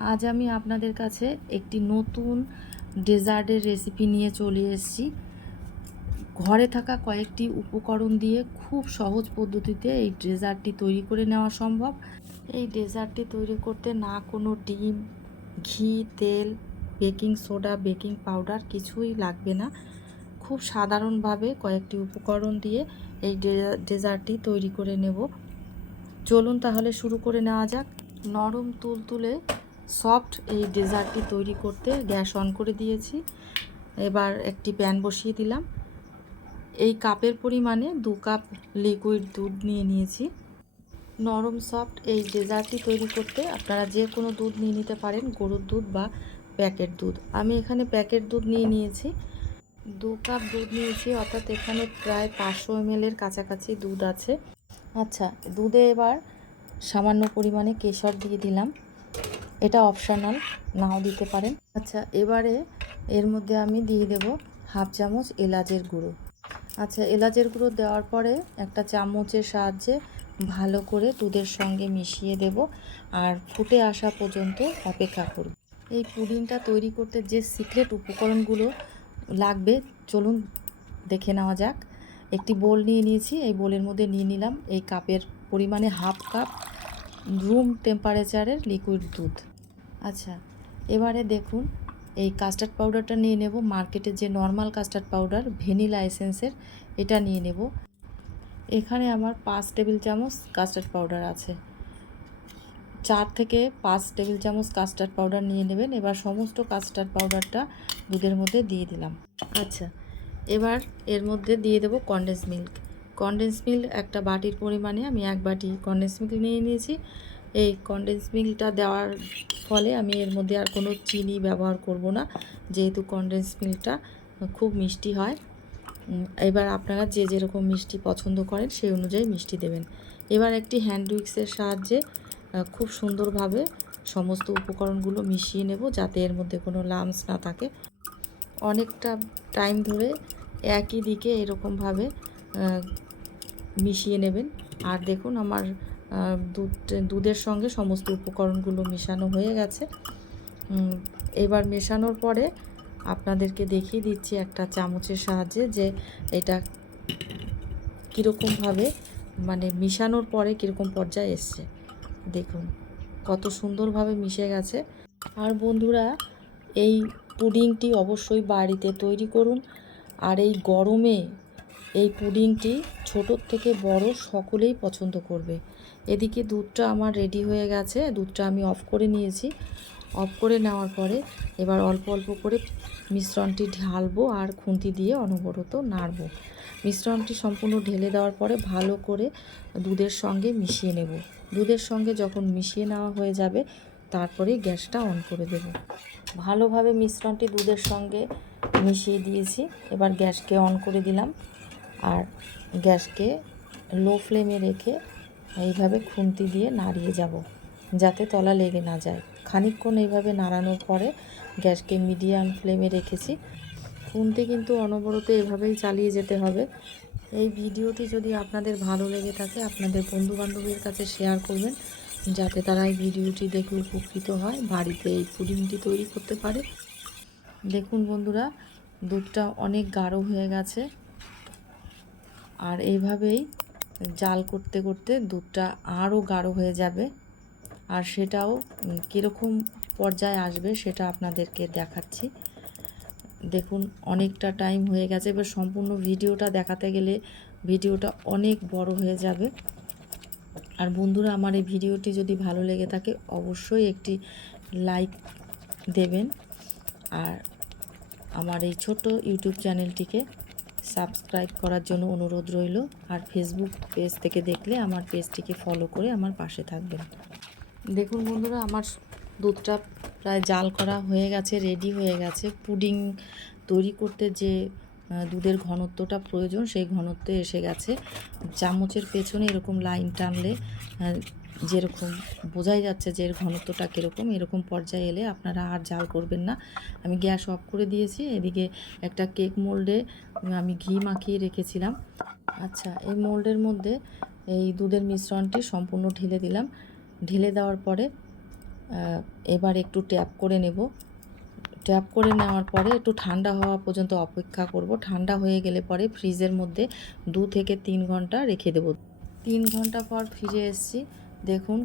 আজ আমি আপনাদের কাছে একটি নতুন ডেজার্টের রেসিপি নিয়ে চলে এসেছি। ঘরে থাকা কয়েকটি উপকরণ দিয়ে খুব সহজ পদ্ধতিতে এই ডেজার্টটি তৈরি করে নেওয়া সম্ভব। এই ডেজার্টটি তৈরি করতে না কোনো ডিম, ঘি, তেল, বেকিং সোডা, বেকিং পাউডার কিছুই লাগবে না। খুব সাধারণভাবে কয়েকটি উপকরণ দিয়ে এই ডেজার্টটি তৈরি করে নেব। চলুন তাহলে শুরু করে নেওয়া যাক। নরম তুলতুলে সফট এই ডেজার্টটি তৈরি করতে গ্যাস অন করে দিয়েছি। এবার একটি প্যান বসিয়ে দিলাম। এই কাপের পরিমাণে দু কাপ লিকুইড দুধ নিয়ে নিয়েছি। নরম সফট এই ডেজার্টটি তৈরি করতে আপনারা যে কোনো দুধ নিয়ে নিতে পারেন, গরুর দুধ বা প্যাকেট দুধ। আমি এখানে প্যাকেট দুধ নিয়ে নিয়েছি। দু কাপ দুধ নিয়েছি, অর্থাৎ এখানে প্রায় পাঁচশো এমএলের কাছাকাছি দুধ আছে। আচ্ছা দুধে এবার সামান্য পরিমাণে কেশর দিয়ে দিলাম। এটা অপশানাল নাও দিতে পারেন। আচ্ছা এবারে এর মধ্যে আমি দিয়ে দেব হাফ চামচ এলাচের গুঁড়ো। আচ্ছা এলাচের গুঁড়ো দেওয়ার পরে একটা চামচের সাহায্যে ভালো করে দুধের সঙ্গে মিশিয়ে দেব আর ফুটে আসা পর্যন্ত অপেক্ষা করব। এই পুডিংটা তৈরি করতে যে সিক্রেট উপকরণগুলো লাগবে, চলুন দেখে নেওয়া যাক। একটি বোল নিয়ে নিয়েছি, এই বোলের মধ্যে নিয়ে নিলাম। এই কাপের পরিমাণে হাফ কাপ রুম টেম্পারেচারের লিকুইড দুধ। আচ্ছা এবারে দেখুন, এই কাস্টার্ড পাউডারটা নিয়ে নেব। মার্কেটে যে নর্মাল কাস্টার্ড পাউডার ভ্যানিলা এসেন্সের এটা নিয়ে নেব। এখানে আমার পাঁচ টেবিল চামচ কাস্টার্ড পাউডার আছে। চার থেকে পাঁচ টেবিল চামচ কাস্টার্ড পাউডার নিয়ে নেবেন। এবার সমস্ত কাস্টার্ড পাউডারটা দুধের মধ্যে দিয়ে দিলাম। আচ্ছা এবার এর মধ্যে দিয়ে দেবো কনডেন্স মিল্ক কনডেন্স মিল্ক একটা বাটির পরিমাণে আমি এক বাটি কনডেন্স মিল্ক নিয়ে নিয়েছি। এই কনডেন্স মিল্কটা দেওয়ার ফলে আমি এর মধ্যে আর কোনো চিনি ব্যবহার করব না, যেহেতু কনডেন্স মিল্কটা খুব মিষ্টি হয়। এবার আপনারা যে যেরকম মিষ্টি পছন্দ করেন সেই অনুযায়ী মিষ্টি দেবেন। এবার একটি হ্যান্ড উইক্সের সাহায্যে খুব সুন্দরভাবে সমস্ত উপকরণগুলো মিশিয়ে নেব যাতে এর মধ্যে কোনো লামস না থাকে। অনেকটা টাইম ধরে একই দিকে এরকমভাবে মিশিয়ে নেবেন। আর দেখুন আমার দুধ, দুধের সঙ্গে সমস্ত উপকরণগুলো মেশানো হয়ে গেছে। এবার মেশানোর পরে আপনাদেরকে দেখিয়ে দিচ্ছি একটা চামচের সাহায্যে যে এটা কীরকমভাবে মানে মিশানোর পরে কীরকম পর্যায়ে এসছে। দেখুন কত সুন্দরভাবে মিশে গেছে। আর বন্ধুরা, এই পুডিংটি অবশ্যই বাড়িতে তৈরি করুন। আর এই গরমে এই পুডিংটি ছোটোর থেকে বড় সকলেই পছন্দ করবে। এদিকে দুধটা আমার রেডি হয়ে গেছে। দুধটা আমি অফ করে নিয়েছি। অফ করে নেওয়ার পরে এবার অল্প অল্প করে মিশ্রণটি ঢালবো আর খুন্তি দিয়ে অনবরত নাড়বো। মিশ্রণটি সম্পূর্ণ ঢেলে দেওয়ার পরে ভালো করে দুধের সঙ্গে মিশিয়ে নেব। দুধের সঙ্গে যখন মিশিয়ে নেওয়া হয়ে যাবে তারপরে গ্যাসটা অন করে দেব। ভালোভাবে মিশ্রণটি দুধের সঙ্গে মিশিয়ে দিয়েছি। এবার গ্যাসকে অন করে দিলাম। আর গ্যাসকে লো ফ্লেমে রেখে এইভাবে খুন্তি দিয়ে নাড়িয়ে যাব, যাতে তলা লেগে না যায়। খানিকক্ষণ এইভাবে নাড়ানোর পরে গ্যাসকে মিডিয়াম ফ্লেমে রেখেছি। খুন্তি কিন্তু অনবরত এভাবেই চালিয়ে যেতে হবে। এই ভিডিওটি যদি আপনাদের ভালো লেগে থাকে, আপনাদের বন্ধু বান্ধবীর কাছে শেয়ার করবেন, যাতে তারা এই ভিডিওটি দেখে উপকৃত হয়, বাড়িতে এই পুডিংটি তৈরি করতে পারে। দেখুন বন্ধুরা, দুধটা অনেক গাঢ় হয়ে গেছে। আর এইভাবেই জাল করতে করতে দুধটা আরও গাঢ় হয়ে যাবে। আর সেটাও কীরকম পর্যায়ে আসবে সেটা আপনাদেরকে দেখাচ্ছি। দেখুন, অনেকটা টাইম হয়ে গেছে। এবার সম্পূর্ণ ভিডিওটা দেখাতে গেলে ভিডিওটা অনেক বড় হয়ে যাবে। আর বন্ধুরা, আমার এই ভিডিওটি যদি ভালো লেগে থাকে, অবশ্যই একটি লাইক দেবেন। আর আমার এই ছোট ইউটিউব চ্যানেলটিকে সাবস্ক্রাইব করার জন্য অনুরোধ রইল। আর ফেসবুক পেজ থেকে দেখলে আমার পেজটিকে ফলো করে আমার পাশে থাকবেন। দেখুন বন্ধুরা, আমার দুধটা প্রায় জাল করা হয়ে গেছে রেডি হয়ে গেছে। পুডিং তৈরি করতে যে দুধের ঘনত্বটা প্রয়োজন, সেই ঘনত্বে এসে গেছে। চামচের পেছনে এরকম লাইন টানলে যেরকম বোঝাই যাচ্ছে যে এর ঘনত্বটা কীরকম, এরকম পর্যায়ে এলে আপনারা আর জাল করবেন না। আমি গ্যাস অফ করে দিয়েছি, এদিকে একটা কেক মোল্ডে আমি ঘি মাখিয়ে রেখেছিলাম। আচ্ছা এই মোল্ডের মধ্যে এই দুধের মিশ্রণটি সম্পূর্ণ ঢেলে দিলাম। ঢেলে দেওয়ার পরে এবার একটু ট্যাপ করে নেব। ট্যাপ করে নেওয়ার পরে একটু ঠান্ডা হওয়া পর্যন্ত অপেক্ষা করব। ঠান্ডা হয়ে গেলে পরে ফ্রিজের মধ্যে দু থেকে তিন ঘণ্টা রেখে দেব। তিন ঘণ্টা পর ফিরে এসেছি। দেখুন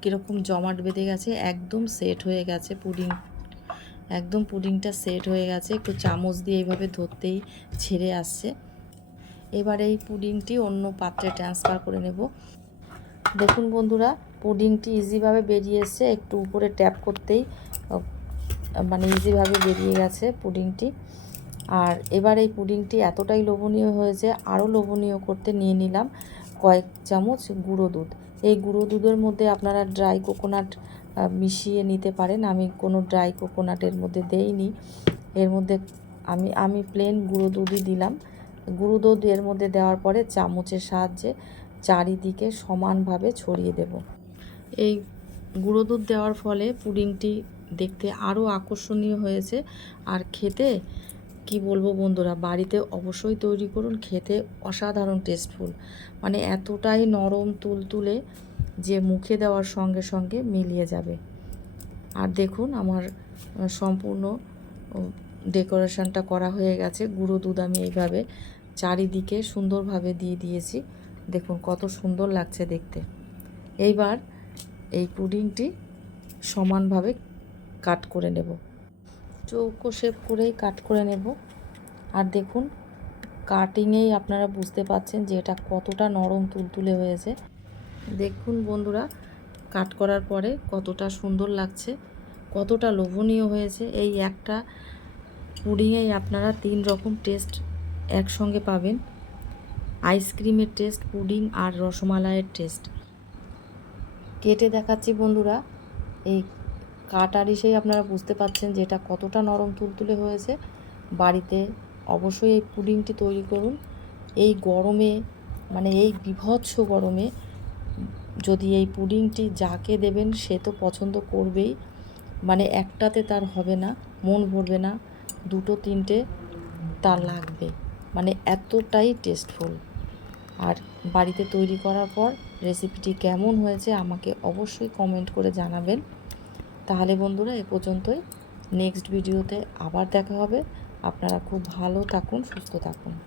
কীরকম জমাট বেঁধে গেছে, একদম সেট হয়ে গেছে পুডিং। একদম পুডিংটা সেট হয়ে গেছে, একটু চামচ দিয়ে এইভাবে ধরতেই ছেড়ে আসছে। এবার এই পুডিংটি অন্য পাত্রে ট্রান্সফার করে নেব। দেখুন বন্ধুরা, পুডিংটি ইজিভাবে বেরিয়ে এসছে, একটু উপরে ট্যাপ করতেই মানে ইজিভাবে বেরিয়ে গেছে পুডিংটি। আর এবার এই পুডিংটি এতটাই লোভনীয় হয়েছে, আরও লোভনীয় করতে নিয়ে নিলাম কয়েক চামচ গুঁড়ো দুধ। এই গুঁড়ো দুধের মধ্যে আপনারা ড্রাই কোকোনাট মিশিয়ে নিতে পারেন। আমি কোনো ড্রাই কোকোনাটের মধ্যে দেইনি। এর মধ্যে আমি আমি প্লেন গুঁড়ো দুধই দিলাম। গুঁড়ো দুধ এর মধ্যে দেওয়ার পরে চামচের সাহায্যে চারিদিকে সমানভাবে ছড়িয়ে দেব। এই গুঁড়ো দুধ দেওয়ার ফলে পুডিংটি দেখতে আরও আকর্ষণীয় হয়েছে। আর খেতে কি বলব বন্ধুরা, বাড়িতে অবশ্যই তৈরি করুন, খেতে অসাধারণ টেস্টফুল মানে এতটাই নরম তুলতুলে যে মুখে দেওয়ার সঙ্গে সঙ্গে মিলিয়ে যাবে। আর দেখুন আমার সম্পূর্ণ ডেকোরেশনটা করা হয়ে গেছে। গুঁড়ো দুধ আমি এইভাবে চারিদিকে সুন্দরভাবে দিয়ে দিয়েছি। দেখুন কত সুন্দর লাগছে দেখতে। এইবার এই পুডিংটি সমানভাবে কাট করে নেব। চৌকো শেপ করেই কাট করে নেব। আর দেখুন কাটিংয়েই আপনারা বুঝতে পাচ্ছেন যে এটা কতটা নরম তুলতুলে হয়েছে। দেখুন বন্ধুরা কাট করার পরে কতটা সুন্দর লাগছে, কতটা লোভনীয় হয়েছে। এই একটা পুডিংয়েই আপনারা তিন রকম টেস্ট একসঙ্গে পাবেন। আইসক্রিমের টেস্ট পুডিং আর রসমালাইয়ের টেস্ট কেটে দেখাচ্ছি বন্ধুরা, এই কাটারিসেই আপনারা বুঝতে পাচ্ছেন যে এটা কতটা নরম তুলতুলে হয়েছে। বাড়িতে অবশ্যই এই পুডিংটি তৈরি করুন। এই গরমে মানে এই বিভৎস গরমে যদি এই পুডিংটি যাকে দেবেন সে তো পছন্দ করবেই। মানে একটাতে তার হবে না, মন ভরবে না, দুটো, তিনটে তার লাগবে। মানে এতটাই টেস্টফুল আর বাড়িতে তৈরি করার পর রেসিপিটি কেমন হয়েছে আমাকে অবশ্যই কমেন্ট করে জানাবেন। তাহলে বন্ধুরা, এ পর্যন্তই। নেক্সট ভিডিওতে আবার দেখা হবে। আপনারা খুব ভালো থাকুন, সুস্থ থাকুন।